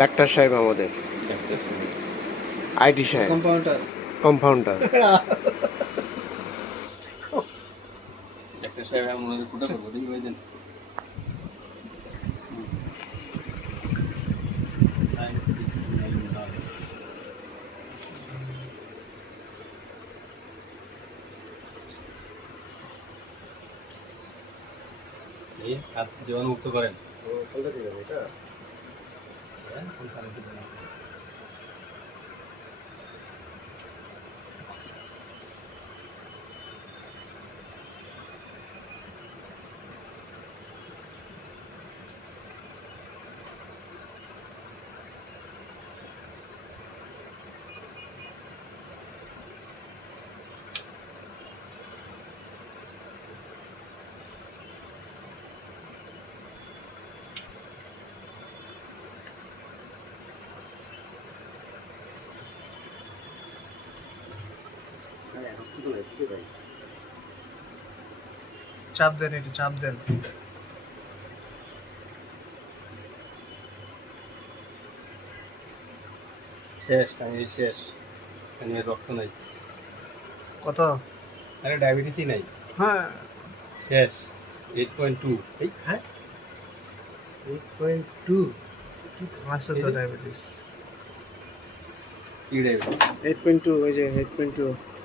Doctor সাহেব আমাদের doctor সাহেব আইটি সাহেব কম্পাউন্ডার ডাক্তার সাহেব মনে হয় ফুটা করবো দেখি ভাই দেন 5 6 9 9 এই হাত জীবাণু মুক্ত করেন কোনটা দিবেন এটা হ্যাঁ কোন কারণে দিবেন চাপ দেন, একটু চাপ দেন। শেষ সানি শেষ সানি রক্ত নাই কত? আরে ডায়াবেটিসই নাই হ্যাঁ শেষ 8.2 এই হ্যাঁ 8.2 আছে তো ডায়াবেটিস। কি ডায়াবেটিস 8.2 ওই যে 8.2